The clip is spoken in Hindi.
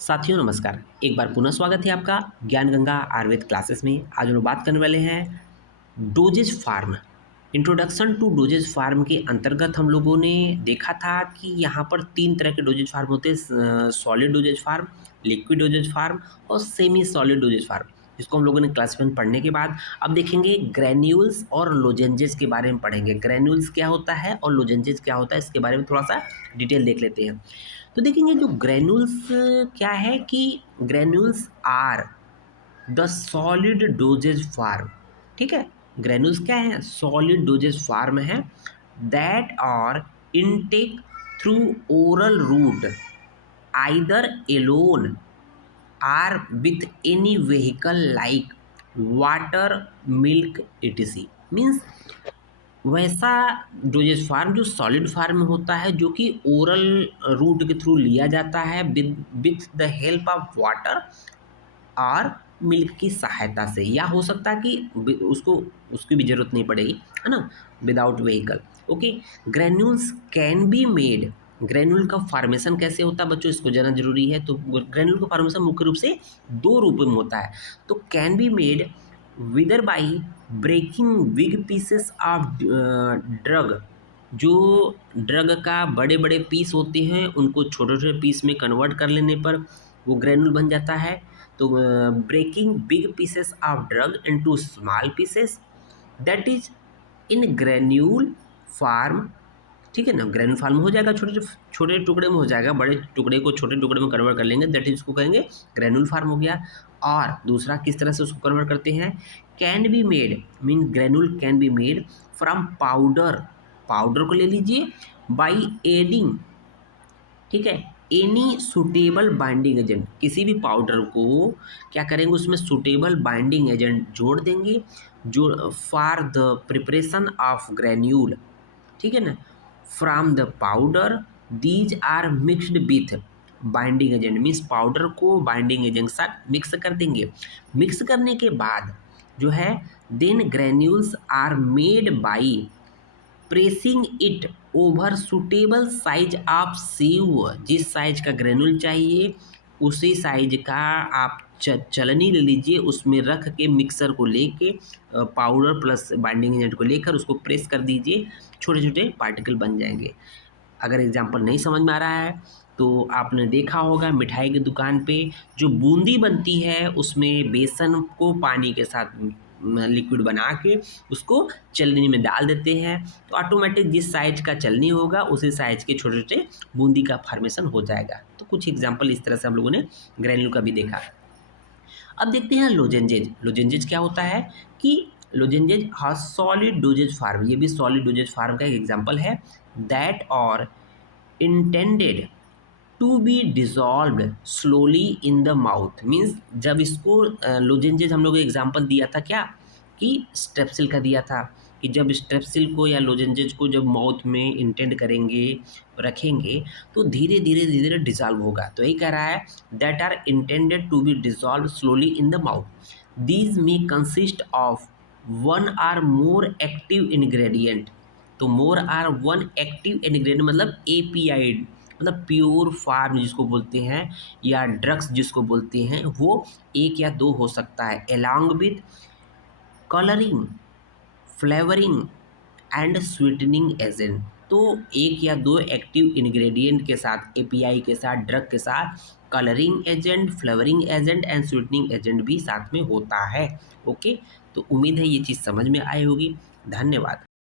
साथियों नमस्कार। एक बार पुनः स्वागत है आपका ज्ञान गंगा आयुर्वेद क्लासेस में। आज हम लोग बात करने वाले हैं dosage form. Introduction to dosage form के अंतर्गत हम लोगों ने देखा था कि यहाँ पर 3 तरह के डोजेज फार्म होते हैं, solid dosage form, liquid dosage form और सेमी सॉलिड डोजेज फार्म, जिसको हम लोगों ने क्लास 1 पढ़ने के बाद अब देखेंगे ग्रैन्यूल्स और लोजेंजेस के बारे में पढ़ेंगे। ग्रैन्यूल्स क्या होता है और लोजेंजेस क्या होता है, इसके बारे में थोड़ा सा डिटेल देख लेते हैं। तो देखेंगे जो ग्रैन्यूल्स क्या है कि granules are the solid dosage form. ठीक है, ग्रैन्यूल्स क्या है? सॉलिड डोजेज फार्म है that are intake through oral route either alone or with any vehicle like water milk etc. Means वैसा डोजेज फार्म जो सॉलिड फार्म में होता है, जो कि ओरल रूट के थ्रू लिया जाता है with the help of water और मिल्क की सहायता से, या हो सकता है कि उसको उसकी भी जरूरत नहीं पड़ेगी, है ना, without vehicle. Okay, granules can be made. Granule का फॉर्मेशन कैसे होता है बच्चों, इसको जानना जरूरी है। तो ग्रैन्यूल का फॉर्मेशन मुख्य रूप से 2 रूप में होता है। तो can be made either by breaking big pieces of drug. जो ड्रग का बड़े बड़े पीस होते हैं उनको छोटे छोटे पीस में कन्वर्ट कर लेने पर वो ग्रैन्यूल बन जाता है। तो breaking big pieces of drug into small pieces, that is in granule form. ठीक है ना, ग्रैन्यूल फार्म हो जाएगा, छोटे छोटे टुकड़े में हो जाएगा, बड़े टुकड़े को छोटे टुकड़े में कन्वर्ट कर लेंगे, दैट इज उसको कहेंगे ग्रैन्यूल फार्म हो गया। और दूसरा किस तरह से उसको कन्वर्ट करते हैं, can be made, mean granule can be made from powder. Powder को ले लीजिए, बाई एडिंग, ठीक है, एनी सुटेबल बाइंडिंग एजेंट। किसी भी पाउडर को क्या करेंगे, उसमें सुटेबल बाइंडिंग एजेंट जोड़ देंगे जो for the preparation of granule. ठीक है ना, from the powder these are mixed with binding agent. Means powder को बाइंडिंग एजेंट के साथ मिक्स कर देंगे। मिक्स करने के बाद जो है then granules are made by pressing it over suitable size of sieve. जिस साइज का ग्रेनुल चाहिए उसी साइज का आप चलनी ले लीजिए, उसमें रख के मिक्सर को लेके पाउडर प्लस बाइंडिंग एजेंट को लेकर उसको प्रेस कर दीजिए, छोटे छोटे पार्टिकल बन जाएंगे। अगर एग्जांपल नहीं समझ में आ रहा है तो आपने देखा होगा मिठाई की दुकान पे जो बूंदी बनती है उसमें बेसन को पानी के साथ लिक्विड बना के उसको चलनी में डाल देते हैं, तो ऑटोमेटिक जिस साइज का चलनी होगा उसी साइज के छोटे छोटे बूंदी का फॉर्मेशन हो जाएगा। तो कुछ एग्जाम्पल इस तरह से हम लोगों ने ग्रैन्यूल का भी देखा। अब देखते हैं लोजेंजेज। लोजेंजेज क्या होता है कि लोजेंजेज हाँ सॉलिड डोजेज फार्म, ये भी सॉलिड डोजेज फार्म का एक एग्जाम्पल है। That are intended to be dissolve slowly in the mouth. Means जब इसको लोजेंजेज हम लोग एग्जाम्पल दिया था क्या कि स्ट्रेप्सिल का दिया था, कि जब स्ट्रेप्सिल को या लोजेंजेज को जब माउथ में इंटेंड करेंगे रखेंगे तो धीरे धीरे धीरे धीरे डिजॉल्व होगा। तो यही कह रहा है that are intended to be dissolve slowly in the mouth. These may consist of one or more active ingredient. तो more or one active ingredient मतलब एपीआई, मतलब प्योर फार्म जिसको बोलते हैं या ड्रग्स जिसको बोलते हैं, वो 1 या 2 हो सकता है, along with colouring, flavouring and sweetening agent. तो 1 या 2 एक्टिव इंग्रेडिएंट के साथ, एपीआई के साथ, ड्रग के साथ colouring agent, flavouring agent and sweetening agent भी साथ में होता है। ओके, तो उम्मीद है ये चीज़ समझ में आई होगी। धन्यवाद।